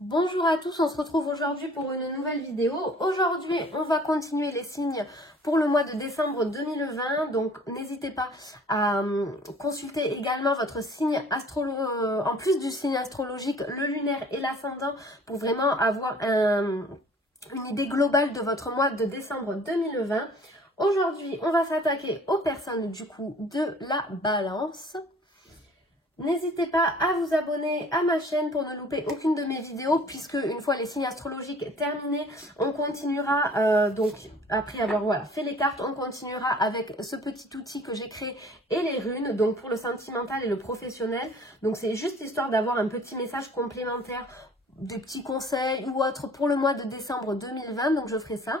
Bonjour à tous, on se retrouve aujourd'hui pour une nouvelle vidéo. Aujourd'hui, on va continuer les signes pour le mois de décembre 2020. Donc, n'hésitez pas à consulter également votre signe astrologique, en plus du signe astrologique, le lunaire et l'ascendant, pour vraiment avoir une idée globale de votre mois de décembre 2020. Aujourd'hui, on va s'attaquer aux personnes du coup de la Balance. N'hésitez pas à vous abonner à ma chaîne pour ne louper aucune de mes vidéos, puisque une fois les signes astrologiques terminés, on continuera, donc après avoir fait les cartes, on continuera avec ce petit outil que j'ai créé et les runes, donc pour le sentimental et le professionnel. Donc c'est juste histoire d'avoir un petit message complémentaire, des petits conseils ou autres pour le mois de décembre 2020, donc je ferai ça.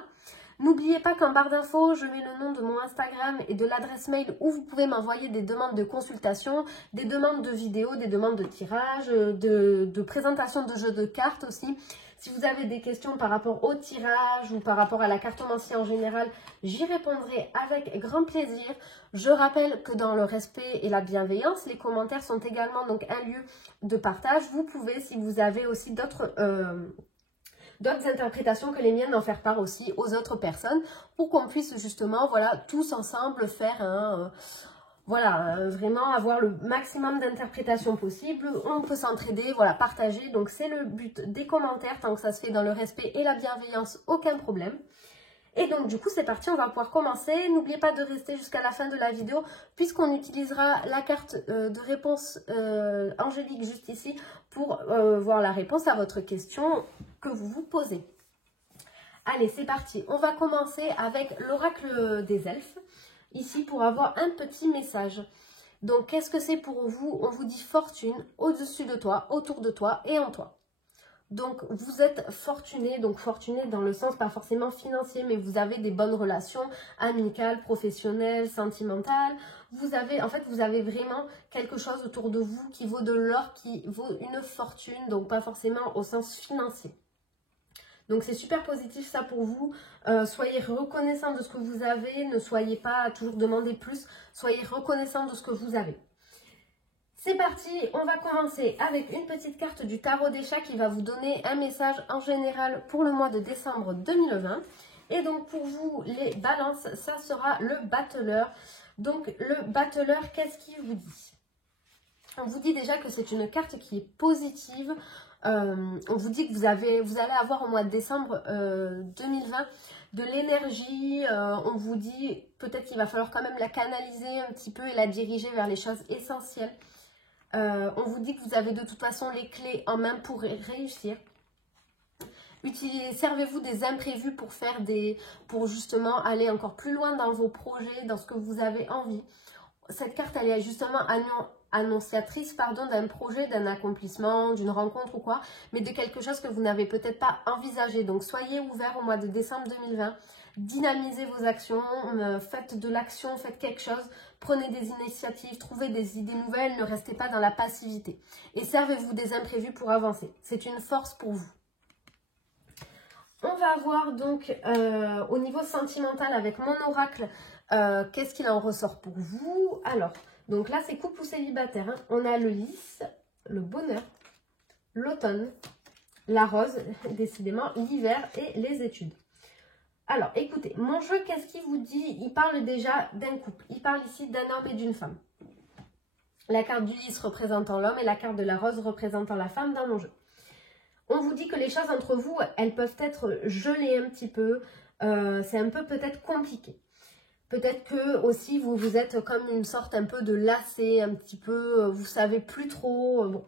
N'oubliez pas qu'en barre d'infos, je mets le nom de mon Instagram et de l'adresse mail où vous pouvez m'envoyer des demandes de consultation, des demandes de vidéos, des demandes de tirage, de présentation de jeux de cartes aussi. Si vous avez des questions par rapport au tirage ou par rapport à la cartomancie en général, j'y répondrai avec grand plaisir. Je rappelle que dans le respect et la bienveillance, les commentaires sont également donc un lieu de partage. Vous pouvez, si vous avez aussi d'autres interprétations que les miennes, en faire part aussi aux autres personnes pour qu'on puisse justement, voilà, tous ensemble faire vraiment avoir le maximum d'interprétations possible. On peut s'entraider, voilà, partager. Donc c'est le but des commentaires, tant que ça se fait dans le respect et la bienveillance, aucun problème. Et donc du coup c'est parti, on va pouvoir commencer. N'oubliez pas de rester jusqu'à la fin de la vidéo puisqu'on utilisera la carte de réponse angélique juste ici pour voir la réponse à votre question que vous vous posez. Allez, c'est parti. On va commencer avec l'oracle des elfes ici pour avoir un petit message. Donc qu'est-ce que c'est pour vous? On vous dit fortune au-dessus de toi, autour de toi et en toi. Donc, vous êtes fortuné, donc fortuné dans le sens pas forcément financier, mais vous avez des bonnes relations amicales, professionnelles, sentimentales. Vous avez vraiment quelque chose autour de vous qui vaut de l'or, qui vaut une fortune, donc pas forcément au sens financier. Donc, c'est super positif ça pour vous. Soyez reconnaissant de ce que vous avez, ne soyez pas à toujours demander plus, soyez reconnaissant de ce que vous avez. C'est parti, on va commencer avec une petite carte du tarot des chats qui va vous donner un message en général pour le mois de décembre 2020. Et donc pour vous les balances, ça sera le battleur. Donc le battleur, qu'est-ce qu'il vous dit? On vous dit déjà que c'est une carte qui est positive. On vous dit que vous allez avoir au mois de décembre 2020 de l'énergie. On vous dit peut-être qu'il va falloir quand même la canaliser un petit peu et la diriger vers les choses essentielles. On vous dit que vous avez de toute façon les clés en main pour réussir. Servez-vous des imprévus pour justement aller encore plus loin dans vos projets, dans ce que vous avez envie. Cette carte, elle est justement annonciatrice d'un projet, d'un accomplissement, d'une rencontre ou quoi, mais de quelque chose que vous n'avez peut-être pas envisagé. Donc soyez ouverts au mois de décembre 2020. Dynamisez vos actions, faites de l'action, faites quelque chose, prenez des initiatives, trouvez des idées nouvelles, ne restez pas dans la passivité. Et servez-vous des imprévus pour avancer. C'est une force pour vous. On va voir donc au niveau sentimental avec mon oracle, qu'est-ce qu'il en ressort pour vous. Alors, donc là c'est couple ou célibataire. Hein. On a le lys, le bonheur, l'automne, la rose, décidément, l'hiver et les études. Alors, écoutez, mon jeu, qu'est-ce qu'il vous dit? Il parle déjà d'un couple. Il parle ici d'un homme et d'une femme. La carte du lys représentant l'homme et la carte de la rose représentant la femme dans mon jeu. On vous dit que les choses entre vous, elles peuvent être gelées un petit peu. C'est un peu peut-être compliqué. Peut-être que aussi vous êtes comme une sorte un peu de lassé, un petit peu, vous savez plus trop. Bon.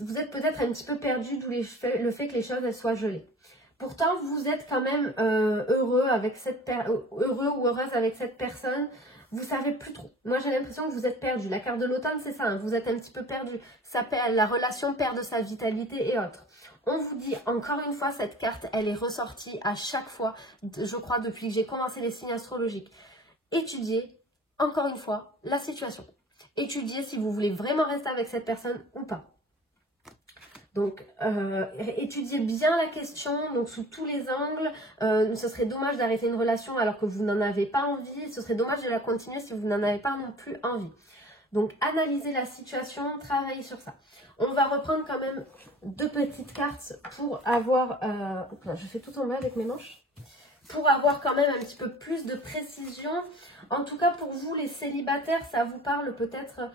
Vous êtes peut-être un petit peu perdu, d'où le fait que les choses elles soient gelées. Pourtant, vous êtes quand même heureux ou heureuse avec cette personne. Vous savez plus trop. Moi, j'ai l'impression que vous êtes perdu. La carte de l'automne, c'est ça. Hein, vous êtes un petit peu perdu. La relation perd de sa vitalité et autres. On vous dit, encore une fois, cette carte, elle est ressortie à chaque fois, je crois, depuis que j'ai commencé les signes astrologiques. Étudiez, encore une fois, la situation. Étudiez si vous voulez vraiment rester avec cette personne ou pas. Donc, étudiez bien la question, donc sous tous les angles. Ce serait dommage d'arrêter une relation alors que vous n'en avez pas envie. Ce serait dommage de la continuer si vous n'en avez pas non plus envie. Donc, analysez la situation, travaillez sur ça. On va reprendre quand même 2 petites cartes pour avoir... je fais tout tomber avec mes manches. Pour avoir quand même un petit peu plus de précision. En tout cas, pour vous, les célibataires, ça vous parle peut-être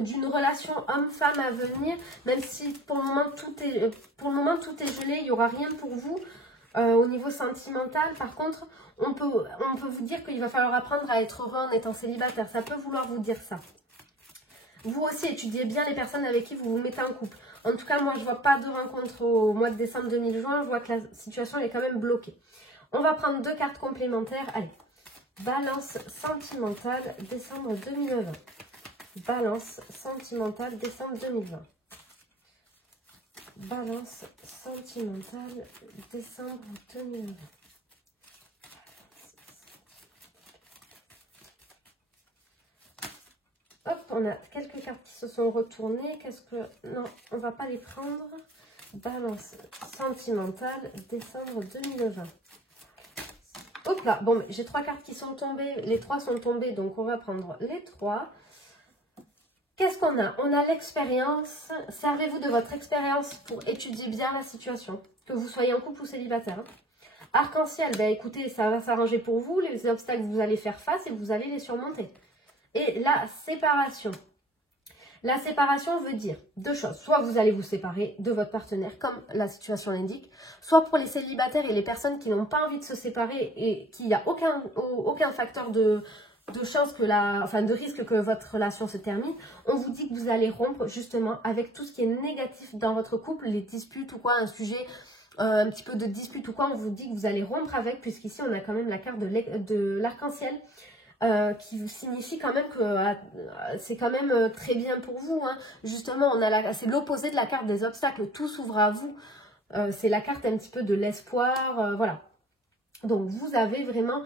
d'une relation homme-femme à venir. Même si pour le moment, tout est gelé, il n'y aura rien pour vous au niveau sentimental. Par contre, on peut vous dire qu'il va falloir apprendre à être heureux en étant célibataire. Ça peut vouloir vous dire ça. Vous aussi, étudiez bien les personnes avec qui vous vous mettez en couple. En tout cas, moi, je ne vois pas de rencontre au mois de décembre 2020. Je vois que la situation est quand même bloquée. On va prendre 2 cartes complémentaires. Allez, balance sentimentale, décembre 2020. Balance sentimentale, décembre 2020. Balance sentimentale, décembre 2020. Hop, on a quelques cartes qui se sont retournées. Qu'est-ce que... Non, on va pas les prendre. Balance sentimentale, décembre 2020. Hop là, bon, j'ai 3 cartes qui sont tombées. Les 3 sont tombées, donc on va prendre les 3. Qu'est-ce qu'on a? On a l'expérience. Servez-vous de votre expérience pour étudier bien la situation. Que vous soyez en couple ou célibataire. Arc-en-ciel, ben écoutez, ça va s'arranger pour vous. Les obstacles, vous allez faire face et vous allez les surmonter. Et la séparation. La séparation veut dire 2 choses. Soit vous allez vous séparer de votre partenaire, comme la situation l'indique. Soit pour les célibataires et les personnes qui n'ont pas envie de se séparer et qu'il n'y a aucun facteur de chance de risque que votre relation se termine, on vous dit que vous allez rompre justement avec tout ce qui est négatif dans votre couple, les disputes ou quoi, un sujet, un petit peu de dispute ou quoi, on vous dit que vous allez rompre avec, puisqu'ici on a quand même la carte de l'arc-en-ciel. Qui signifie quand même que c'est quand même très bien pour vous. Hein. Justement, c'est l'opposé de la carte des obstacles. Tout s'ouvre à vous. C'est la carte un petit peu de l'espoir. Voilà. Donc, vous avez vraiment...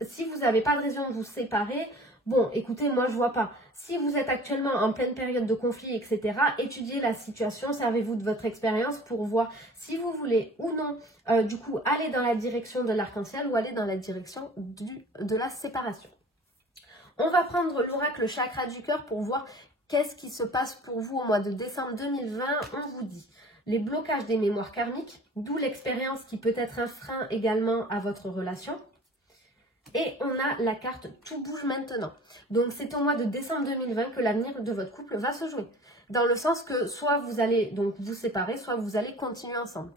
Si vous n'avez pas de raison de vous séparer, bon, écoutez, moi, je vois pas. Si vous êtes actuellement en pleine période de conflit, etc., étudiez la situation, servez-vous de votre expérience pour voir si vous voulez ou non, du coup, aller dans la direction de l'arc-en-ciel ou aller dans la direction de la séparation. On va prendre l'oracle chakra du cœur pour voir qu'est-ce qui se passe pour vous au mois de décembre 2020. On vous dit les blocages des mémoires karmiques, d'où l'expérience qui peut être un frein également à votre relation. Et on a la carte tout bouge maintenant. Donc c'est au mois de décembre 2020 que l'avenir de votre couple va se jouer. Dans le sens que soit vous allez donc vous séparer, soit vous allez continuer ensemble.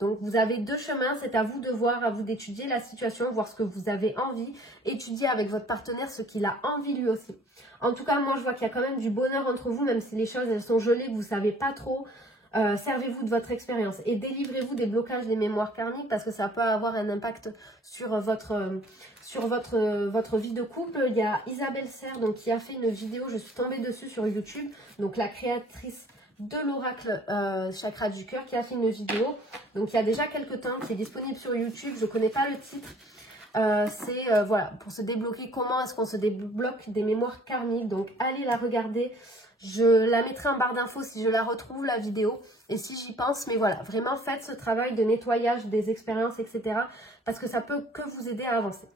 Donc vous avez 2 chemins, c'est à vous de voir, à vous d'étudier la situation, voir ce que vous avez envie, étudier avec votre partenaire ce qu'il a envie lui aussi. En tout cas, moi je vois qu'il y a quand même du bonheur entre vous, même si les choses elles sont gelées, que vous ne savez pas trop. Servez-vous de votre expérience et délivrez-vous des blocages des mémoires karmiques parce que ça peut avoir un impact sur votre vie de couple. Il y a Isabelle Serre donc, qui a fait une vidéo, je suis tombée dessus sur YouTube, donc la créatrice de l'oracle chakra du cœur qui a fait une vidéo, donc il y a déjà quelques temps, qui est disponible sur YouTube, je ne connais pas le titre. Voilà, pour se débloquer, comment est-ce qu'on se débloque des mémoires karmiques, donc allez la regarder. Je la mettrai en barre d'infos si je la retrouve, la vidéo, et si j'y pense. Mais voilà, vraiment faites ce travail de nettoyage des expériences, etc. Parce que ça peut que vous aider à avancer.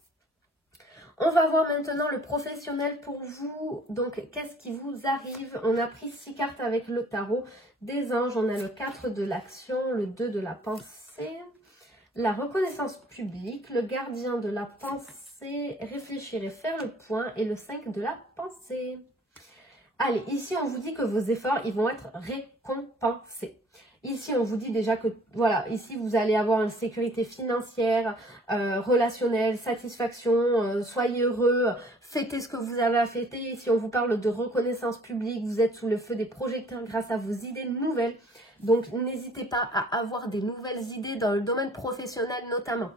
On va voir maintenant le professionnel pour vous. Donc, qu'est-ce qui vous arrive? On a pris 6 cartes avec le tarot des anges. On a le 4 de l'action, le 2 de la pensée, la reconnaissance publique, le gardien de la pensée, réfléchir et faire le point, et le 5 de la pensée. Allez, ici, on vous dit que vos efforts, ils vont être récompensés. Ici, on vous dit déjà que, voilà, ici, vous allez avoir une sécurité financière, relationnelle, satisfaction, soyez heureux, fêtez ce que vous avez à fêter. Ici, on vous parle de reconnaissance publique, vous êtes sous le feu des projecteurs grâce à vos idées nouvelles. Donc, n'hésitez pas à avoir des nouvelles idées dans le domaine professionnel notamment.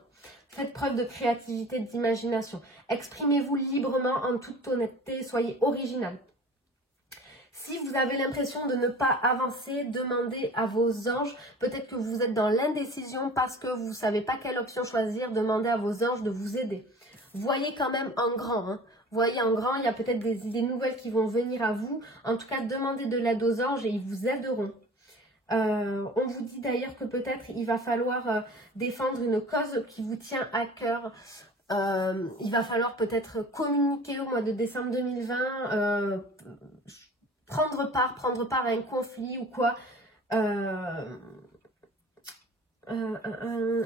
Faites preuve de créativité, d'imagination. Exprimez-vous librement en toute honnêteté, soyez original. Si vous avez l'impression de ne pas avancer, demandez à vos anges. Peut-être que vous êtes dans l'indécision parce que vous ne savez pas quelle option choisir. Demandez à vos anges de vous aider. Voyez quand même en grand. Hein. Voyez en grand, il y a peut-être des idées nouvelles qui vont venir à vous. En tout cas, demandez de l'aide aux anges et ils vous aideront. On vous dit d'ailleurs que peut-être il va falloir défendre une cause qui vous tient à cœur. Il va falloir peut-être communiquer au mois de décembre 2020, prendre part à un conflit ou quoi.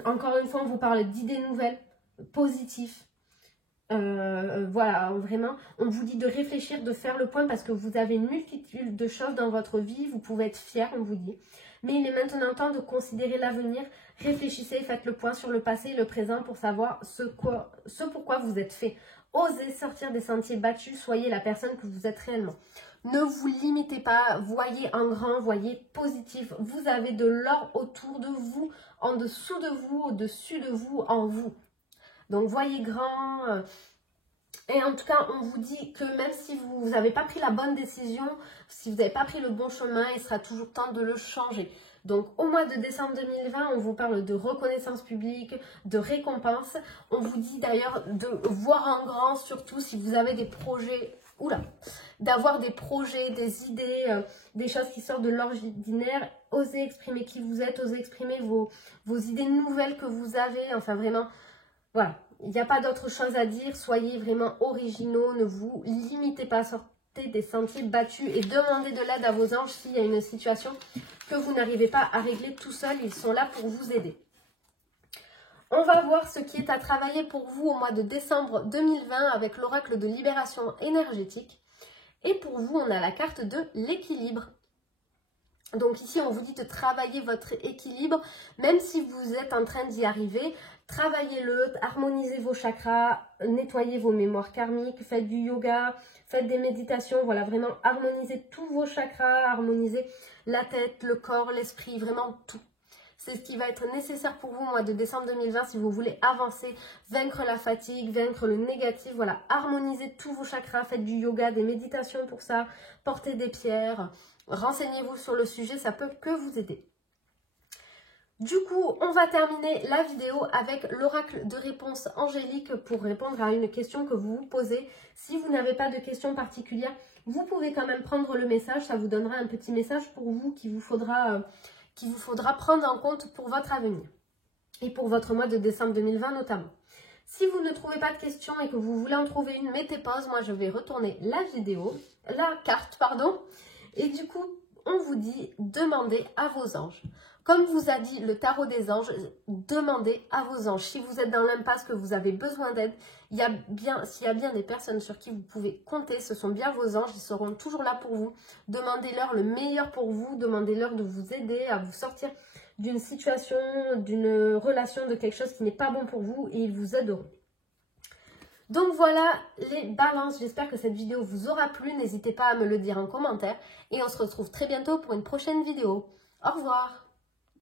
Encore une fois, on vous parle d'idées nouvelles, positives. Voilà, vraiment, on vous dit de réfléchir, de faire le point parce que vous avez une multitude de choses dans votre vie, vous pouvez être fiers, on vous dit. Mais il est maintenant temps de considérer l'avenir, réfléchissez et faites le point sur le passé et le présent pour savoir ce pourquoi vous êtes fait. Osez sortir des sentiers battus, soyez la personne que vous êtes réellement. Ne vous limitez pas, voyez en grand, voyez positif. Vous avez de l'or autour de vous, en dessous de vous, au-dessus de vous, en vous. Donc voyez grand. Et en tout cas, on vous dit que même si vous n'avez pas pris la bonne décision, si vous n'avez pas pris le bon chemin, il sera toujours temps de le changer. Donc au mois de décembre 2020, on vous parle de reconnaissance publique, de récompense. On vous dit d'ailleurs de voir en grand, surtout si vous avez des projets, d'avoir des projets, des idées, des choses qui sortent de l'ordinaire. Osez exprimer qui vous êtes, osez exprimer vos idées nouvelles que vous avez, enfin vraiment, voilà. Il n'y a pas d'autre chose à dire, soyez vraiment originaux, ne vous limitez pas, sortez des sentiers battus et demandez de l'aide à vos anges s'il y a une situation que vous n'arrivez pas à régler tout seul, ils sont là pour vous aider. On va voir ce qui est à travailler pour vous au mois de décembre 2020 avec l'oracle de libération énergétique. Et pour vous, on a la carte de l'équilibre. Donc ici, on vous dit de travailler votre équilibre, même si vous êtes en train d'y arriver. Travaillez-le, harmonisez vos chakras, nettoyez vos mémoires karmiques, faites du yoga, faites des méditations. Voilà, vraiment harmonisez tous vos chakras, harmonisez la tête, le corps, l'esprit, vraiment tout. C'est ce qui va être nécessaire pour vous au mois de décembre 2020 si vous voulez avancer, vaincre la fatigue, vaincre le négatif. Voilà, harmonisez tous vos chakras, faites du yoga, des méditations pour ça, portez des pierres. Renseignez-vous sur le sujet, ça peut que vous aider. Du coup, on va terminer la vidéo avec l'oracle de réponse angélique pour répondre à une question que vous vous posez. Si vous n'avez pas de question particulière, vous pouvez quand même prendre le message. Ça vous donnera un petit message pour vous qu'il vous faudra prendre en compte pour votre avenir. Et pour votre mois de décembre 2020 notamment. Si vous ne trouvez pas de questions et que vous voulez en trouver une, mettez pause. Moi, je vais retourner la carte. Et du coup, on vous dit, demandez à vos anges. Comme vous a dit le tarot des anges, demandez à vos anges. Si vous êtes dans l'impasse, que vous avez besoin d'aide, s'il y a bien des personnes sur qui vous pouvez compter, ce sont bien vos anges, ils seront toujours là pour vous. Demandez-leur le meilleur pour vous, demandez-leur de vous aider à vous sortir d'une situation, d'une relation, de quelque chose qui n'est pas bon pour vous et ils vous aideront. Donc voilà les balances, j'espère que cette vidéo vous aura plu, n'hésitez pas à me le dire en commentaire et on se retrouve très bientôt pour une prochaine vidéo. Au revoir.